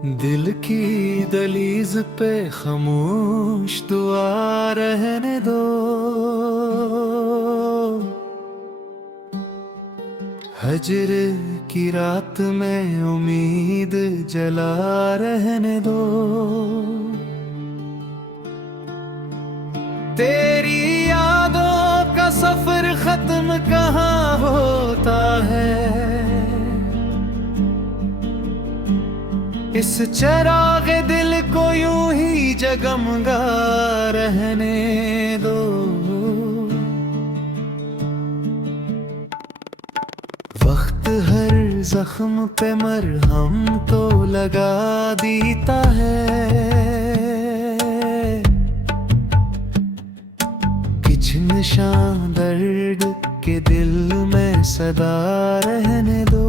दिल की दलीज पे खामोश दुआ रहने दो। हजर की रात में उम्मीद जला रहने दो। तेरी यादों का सफर खत्म कहाँ होता है, इस चिराग दिल को यूं ही जगमगा रहने दो। वक्त हर जख्म पे मरहम तो लगा देता है, कुछ निशान दर्द के दिल में सदा रहने दो।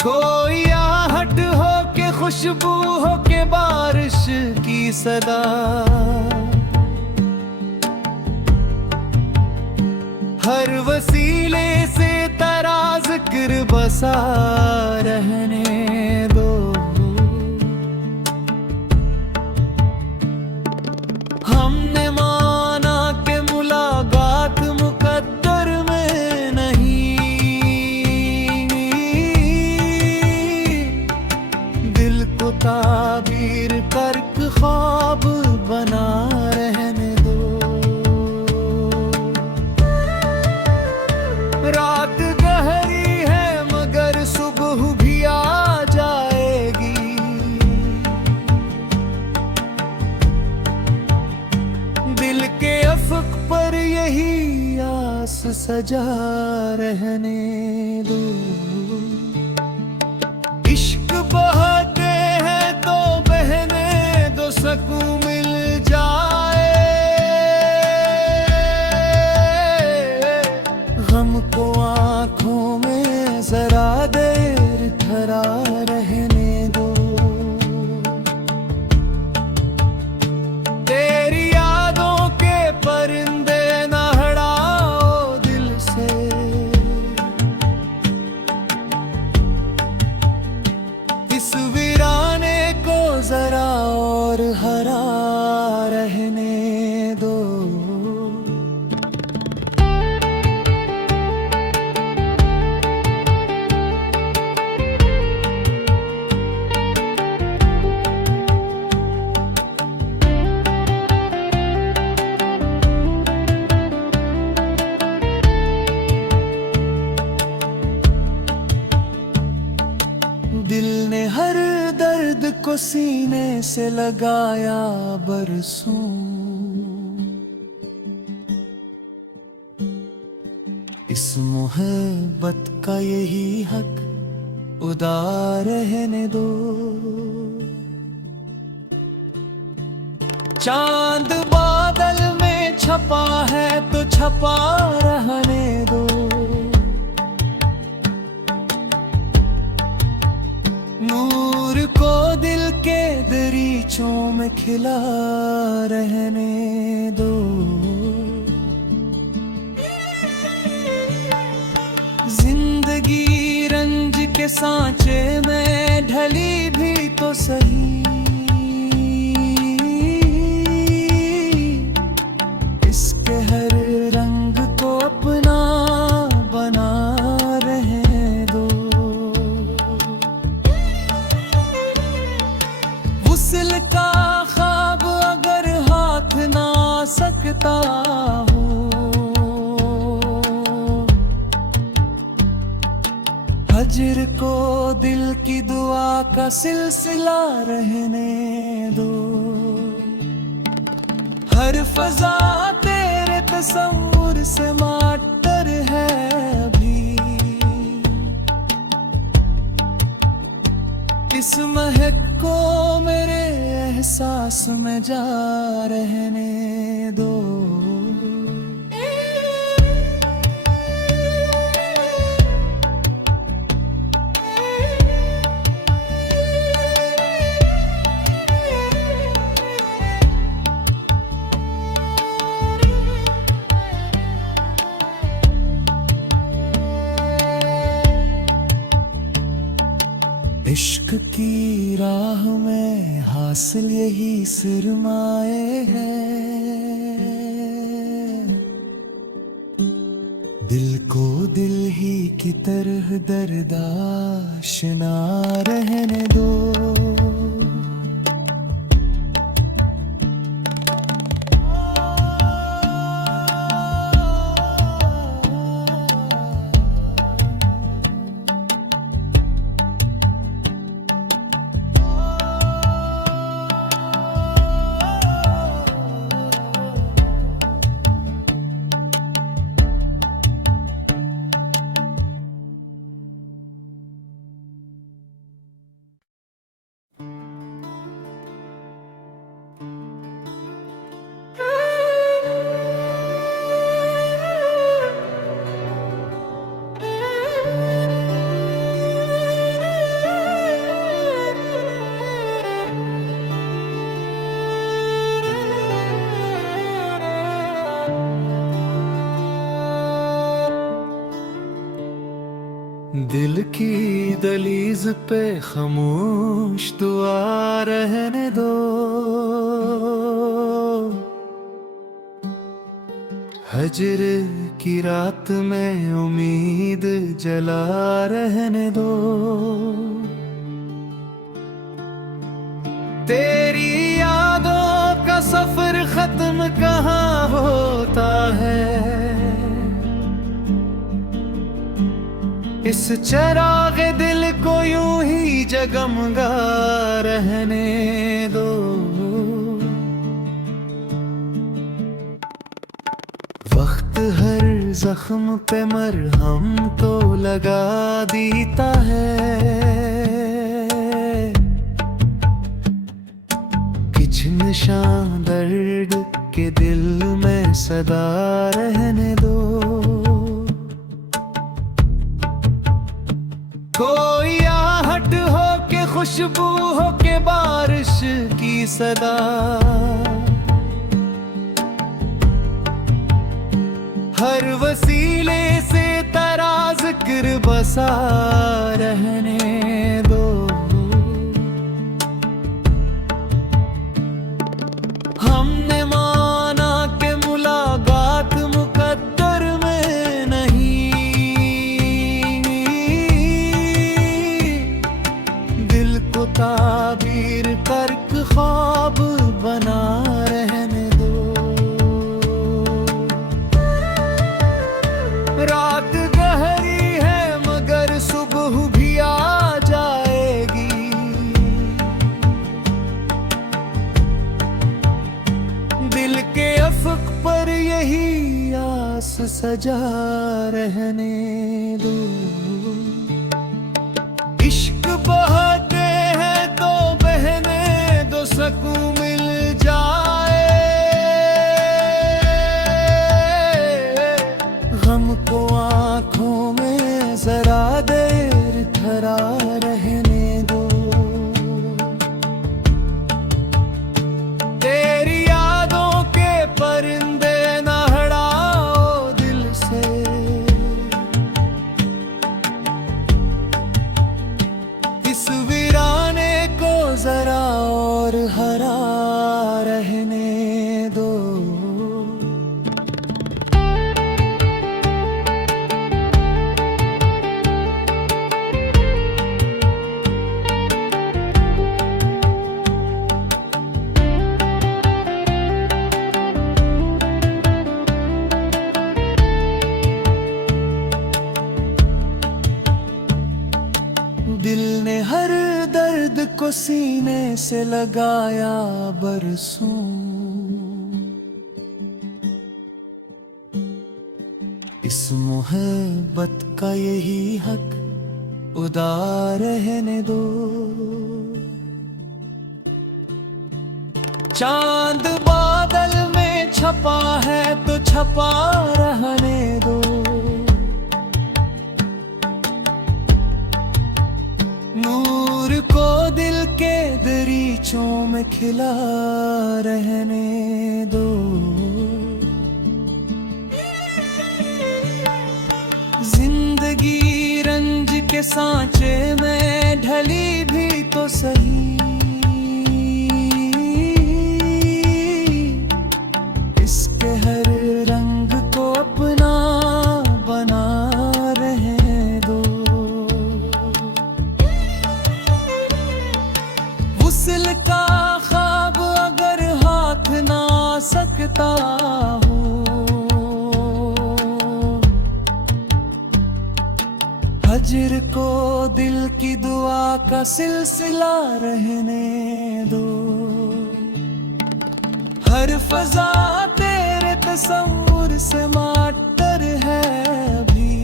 कोई आहट हो के खुशबू हो के बारिश की सदा, हर वसीले से तेरा जिक्र बसा रहने दो। हमने माना कि मुलाकात मुकद्दर में नहीं, दिल को ताबीर करक ख्वाब बना रहने दो। रात गहरी है मगर सुबह भी आ जाएगी, दिल के अफक पर यही आस सजा रहने दो। इश्क बहाते हैं तो बहने दो, सकून मिल जाए। गम को आंखों में जरा देर ठहरा रहने दो। तेरी यादों के परिंदे न हड़ाओ दिल से, इस वीराने को जरा और हरा रहने दो। दिल ने हर दर्द को सीने से लगाया बरसों, इस मोहब्बत का यही हक उदार रहने दो। चांद बादल में छपा है तो छपा रहने दो। नूर को दिल के दरीचों में खिला रहने दो। जिंदगी रंज के सांचे में ढली भी तो सही, इसके हर रंग को अपना बना रहने दो। वुसल का ख्वाब अगर हाथ ना सकता हो, हजर को दिल की दुआ का सिलसिला रहने दो। हर फजा तेरे तस्वुर से माटर है अभी, इस महक को मेरे एहसास में जा रहने दो। इश्क की राह में हासिल यही सिरमाए हैं। दिल को दिल ही की तरह दर्दाशना रहने दो। दिल की दलीज पे खामोश दुआ रहने दो। हजर की रात में उम्मीद जला रहने दो। तेरी यादों का सफर खत्म कहाँ होता है। इस चराग दिल को यूं ही जगमगा रहने दो। वक्त हर जख्म पे मरहम तो लगा देता है। कुछ निशान दर्द के दिल में सदा रहने दो। कोई आहट हो के खुशबू हो के बारिश की सदा। हर वसीले से तेरा जिक्र बसा रहने दो। हमने माना कि मुलाकात मुकद्दर में नहीं। दिल को ताबीर करक ख्वाब बना रहने दो। रात गहरी है मगर सुबह भी आ जाएगी। दिल के अफक पर यही आस सजा रहने दो। इश्क बहाते हैं तो बहने दो सकून मिल जाए। गम को आंखों में जरा देर ठहरा रहने दो। तेरी यादों के परिंदे ना हड़ाओ दिल से। इस वीराने को जरा और हरा रहने दो। दिल ने हर दर्द को सीने से लगाया बरसों। इस मोहब्बत का यही हक उदा रहने दो। चांद बादल में छपा है तो छपा रहने दो। नूर को दिल के दरीचों में खिला रहने दो। जिंदगी रंज के सांचे में ढली भी तो सही, इसके हर रंग को अपना बना रहने दो। वुसल का ख्वाब अगर हाथ ना सकता हो, हजर को दिल की दुआ का सिलसिला रहने दो। हर फजा तेरे तस्वुर से माटर है अभी,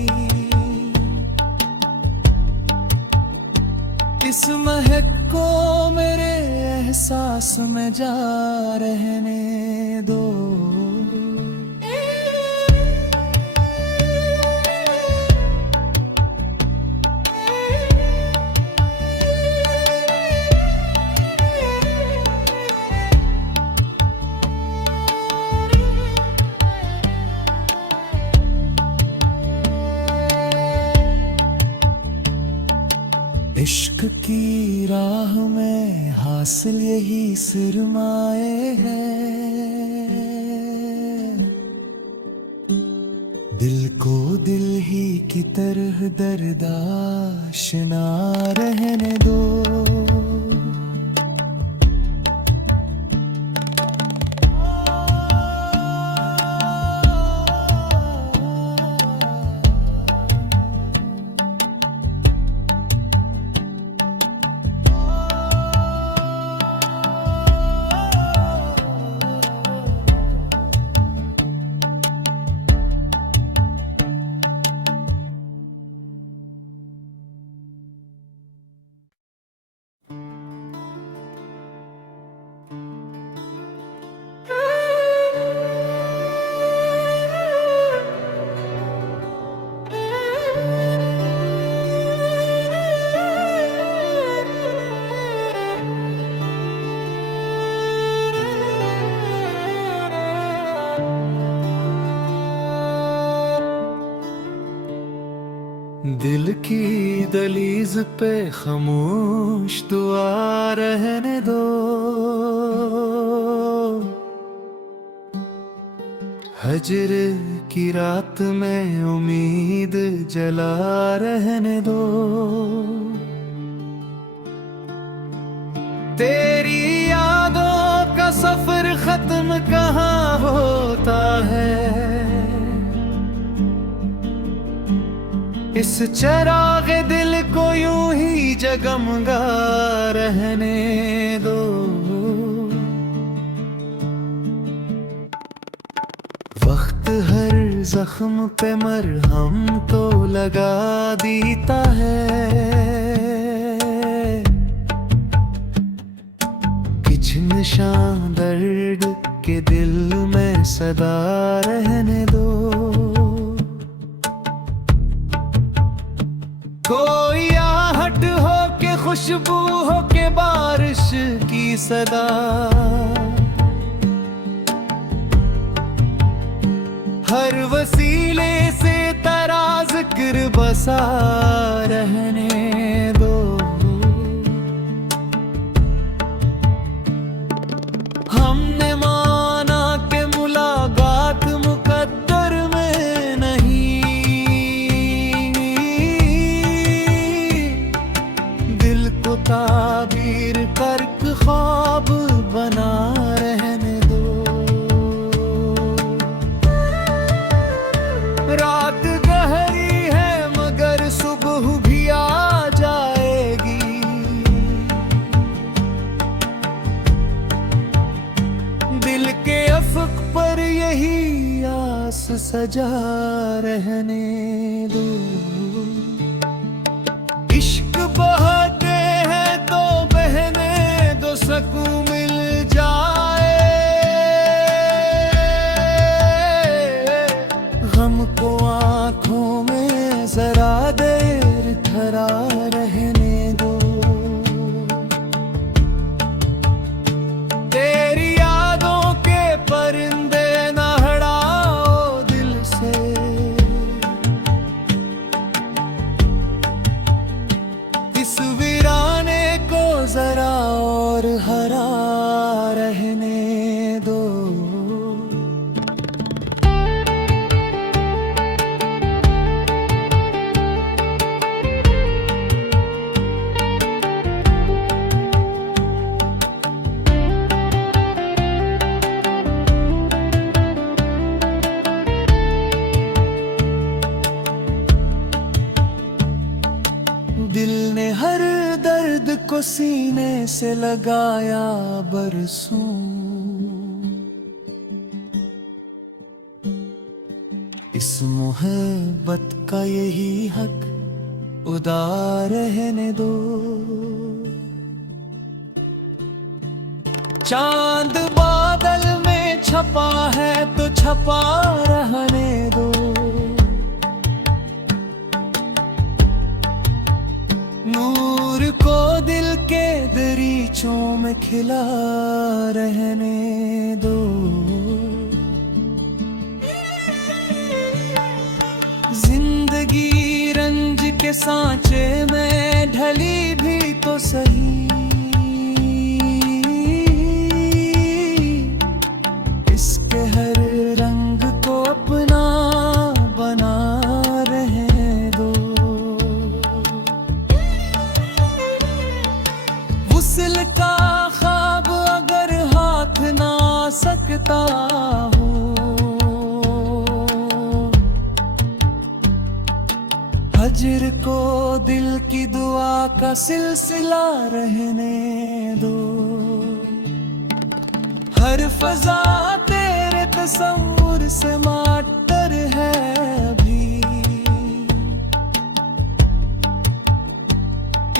इस महक को मेरे एहसास में जा रहने दो। इश्क की राह में हासिल यही सरमाए हैं, दिल को दिल ही की तरह दर्दाशना रहने दो। दिल की दलीज पे खामोश दुआ रहने दो। हजर की रात में उम्मीद जला रहने दो। तेरी यादों का सफर खत्म कहाँ होता है, इस चराग दिल को यूं ही जगमगा रहने दो। वक्त हर जख्म पे मरहम तो लगा देता है, कुछ निशान दर्द के दिल में सदा रहने दो। कोई आहट हो के खुशबू हो के बारिश की सदा, हर वसीले से तेरा जिक्र बसा रहने दो। हमने माना कि मुलाकात मुकद्दर में नहीं, दिल को ताबीर करके ख्वाब बना रहने दो। रात गहरी है मगर सुबह भी आ जाएगी, दिल के अफक पर यही आस सजा रहने दो। इश्क बहाते हैं तो बहने दो, सकून मिल जाए, गम को आंखों में जरा देर ठहरा रहने दो। तेरी यादों के परिंदे न हड़ाओ दिल से, इस वीराने को और हरा रहने दो। दिल ने हर दर्द को सीने से लगाया बरसों। इस मोहब्बत का यही हक उदार रहने दो। चांद बादल में छपा है तो छपा रहने दो। नूर को दिल के दरीचों में खिला रहने दो। जिंदगी रंज के सांचे में ढली भी तो सही। इसके हर रंग को अपना बना रहने दो। वुसल का ख्वाब अगर हाथ ना सकता हो, हजर को दिल की दुआ का सिलसिला रहने दो। हर फजा तेरे तस्वुर से माटर है अभी।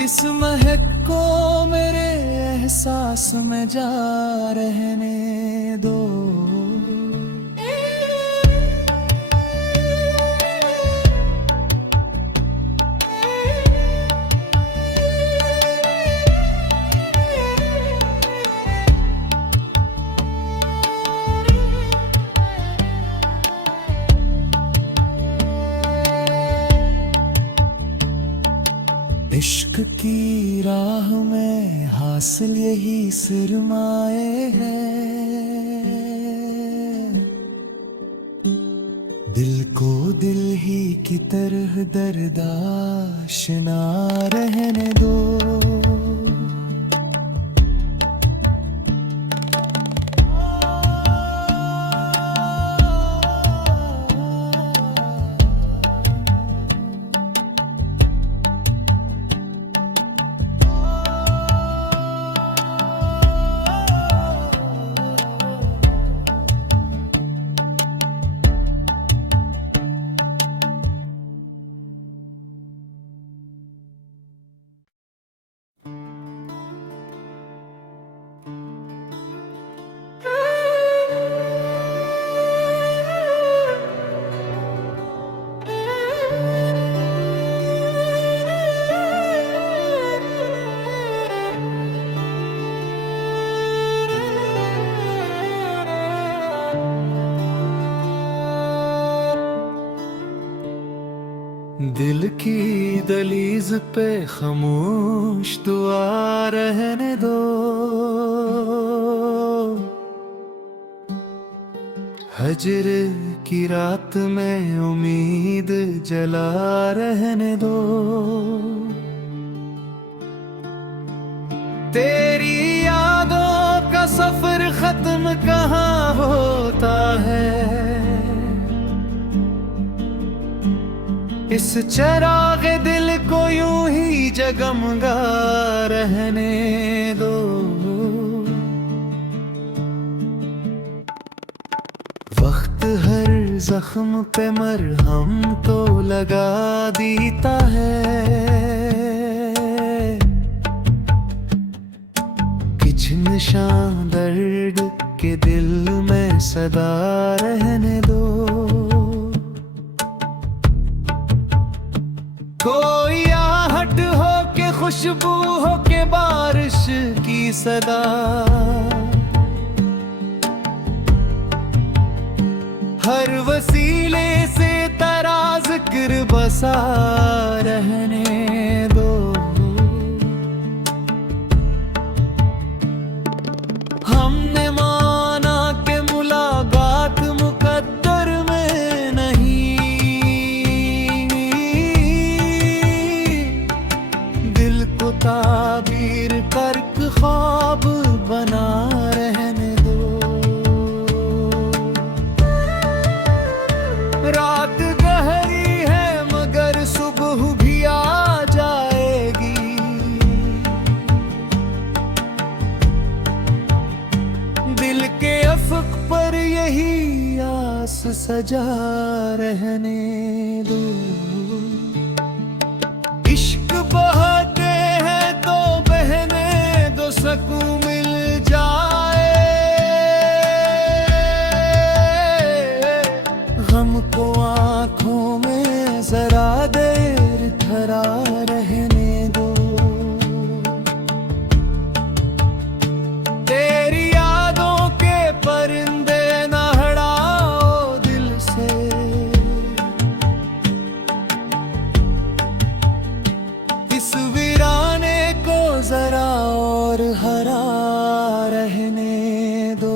इस महक को मेरे एहसास में जा रहने दो। इश्क की राह में हासिल यही सरमाए हैं। दिल को दिल ही की तरह दर्दाशना रहने दो। दिल की दलीज पे खामोश दुआ रहने दो। हजर की रात में उम्मीद जला रहने दो। तेरी यादों का सफर खत्म कहाँ होता है। इस चराग दिल को यूं ही जगमगा रहने दो। वक्त हर जख्म पे मरहम तो लगा देता है। कुछ निशान दर्द के दिल में सदा रहने दो। कोई आहट हो के खुशबू हो के बारिश की सदा। हर वसीले से तेरा जिक्र बसा रहने दो। हमने माना कि मुलाकात मुकद्दर में नहीं, दिल को ताबीर करक ख्वाब बना रहने दो। रात गहरी है मगर सुबह भी आ जाएगी, दिल के अफक पर यही आस सजा रहने दो। इश्क बहाते हैं तो बहने दो, सकून मिल जाए, गम को आंखों में जरा देर ठहरा रहने दो। तेरी यादों के परिंदे न हड़ाओ दिल से, इस वीराने को जरा और हरा रहने दो।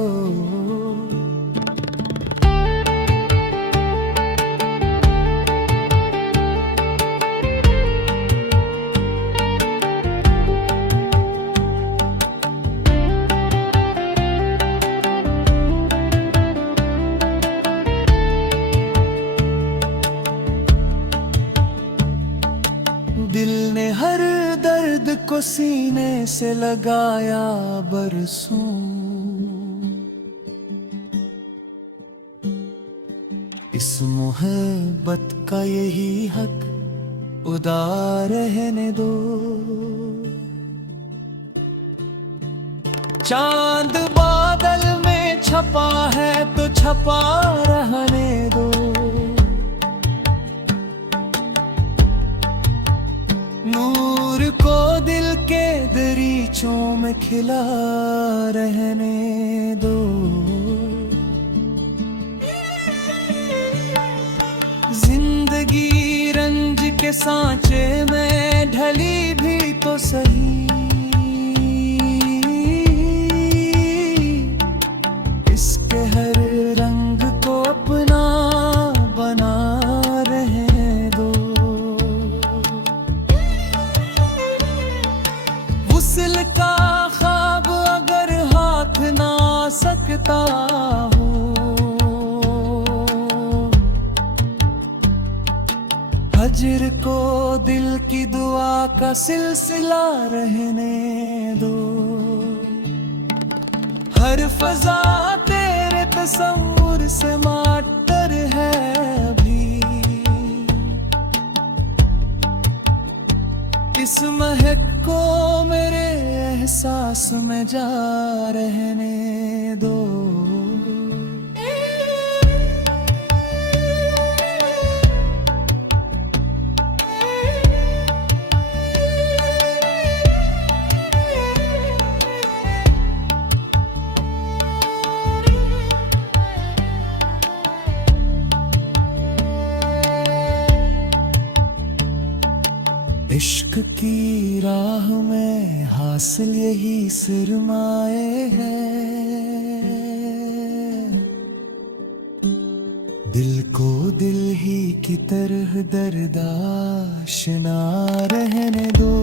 दिल ने हर दर्द को सीने से लगाया बरसों, इस मोहब्बत का यही हक उदा रहने दो। चांद बादल में छपा है तो छपा रहने दो, नूर को दिल के दरीचों में खिला रहने दो। जिंदगी रंज के सांचे में ढली भी तो सही, इसके हर रंग को अपना बना रहने दो। वुसल का ख्वाब अगर हाथ ना सकता हो, हजर को दिल की दुआ का सिलसिला रहने दो। हर फजा तेरे तस्वुर से मातर है अभी, इस महक को मेरे एहसास में जा रहने दो। इश्क की राह में हासिल यही सरमाए हैं, दिल को दिल ही की तरह दर्दाशना रहने दो।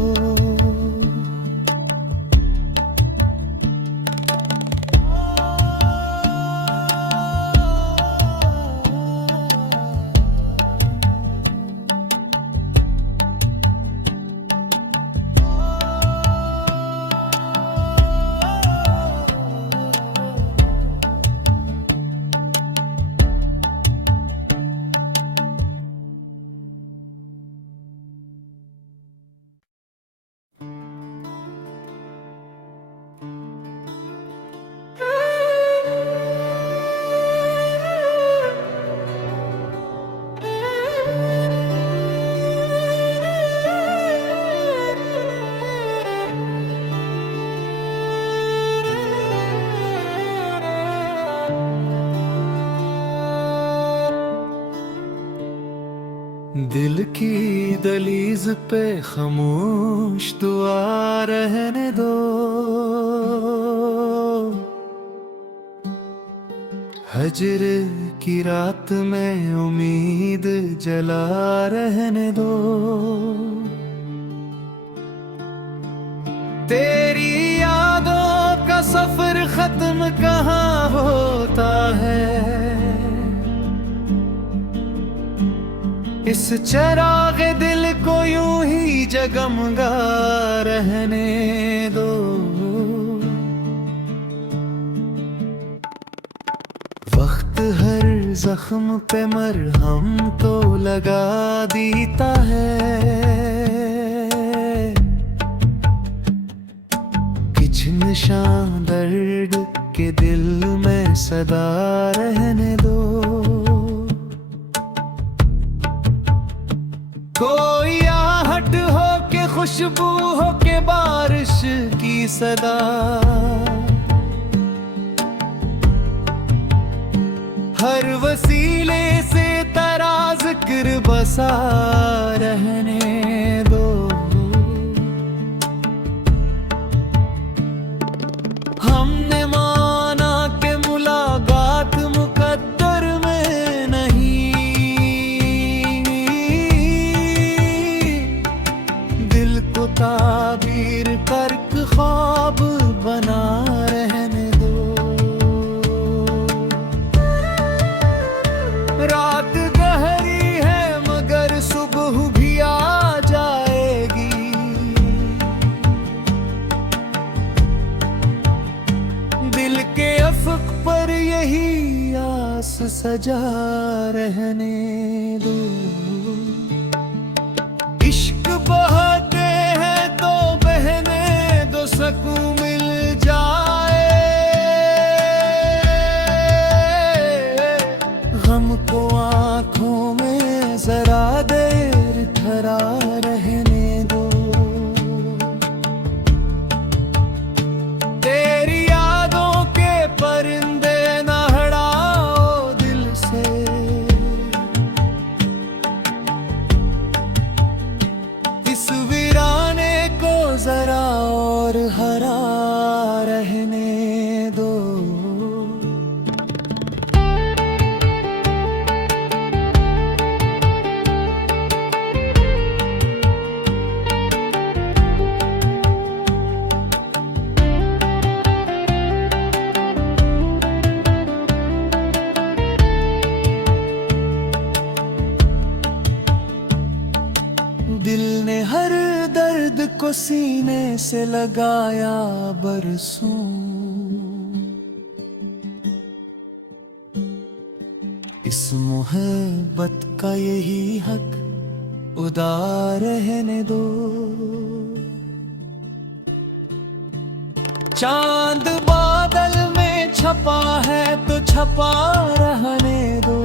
दिल की दलीज पे खामोश दुआ रहने दो, हजर की रात में उम्मीद जला रहने दो। तेरी यादों का सफर खत्म कहाँ होता है, इस चिराग दिल को यूं ही जगमगा रहने दो। वक्त हर जख्म पे मरहम तो लगा देता है, कुछ निशान दर्द के दिल में सदा रहने दो। कोई आहट हो के खुशबू हो के बारिश की सदा, हर वसीले से तेरा जिक्र बसा रहने दो। हमने माना कि मुलाकात मुकद्दर में नहीं, दिल को ताबीर करके ख्वाब बना रहने दो। रात गहरी है मगर सुबह भी आ जाएगी, दिल के अफक पर यही आस सजा रहने दो। इश्क बहाते हैं तो बहने दो, सकून मिल जाए, गम को आंखों में जरा देर ठहरा रहने दो। तेरी यादों के परिंदे ना हड़ाओ दिल से, इस वीराने को जरा और हरा रहने दो। दिल ने हर दर्द को सीने से लगाया बरसों, इस मोहब्बत का यही हक उदार रहने दो। चांद बादल में छपा है तो छपा रहने दो,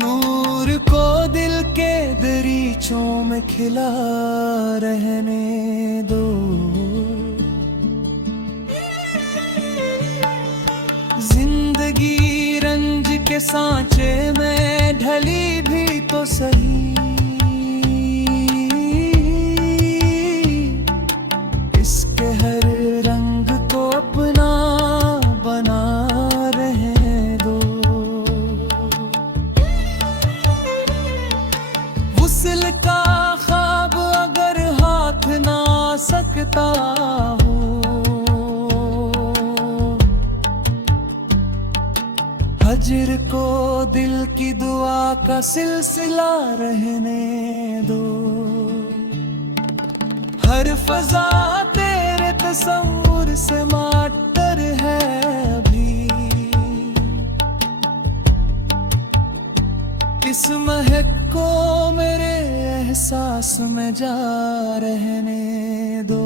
नूर को दिल के दरीचों में खिला रहने दो। जिंदगी रंज के सांचे में ढली भी तो सही, इसके हर रंग को अपना बना रहने दो। वुसल का ख्वाब अगर हाथ ना सकता हो, हजर को दिल की दुआ का सिलसिला रहने दो। हर फजा तेरे तस्वुर से माटर है अभी, इस महक को मेरे एहसास में जा रहने दो।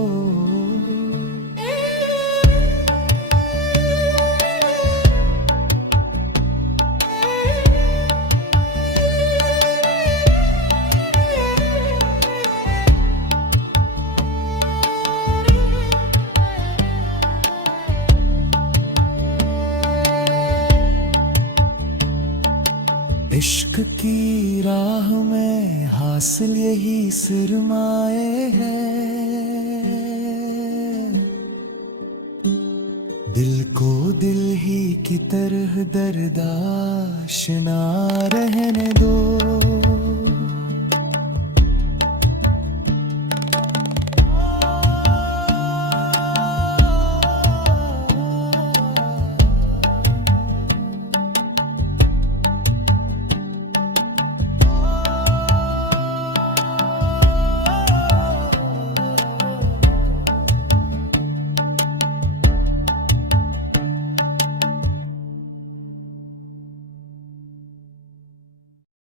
इश्क की राह में हासिल यही सिरमाए हैं, दिल को दिल ही की तरह दर्दाशना रहने दो।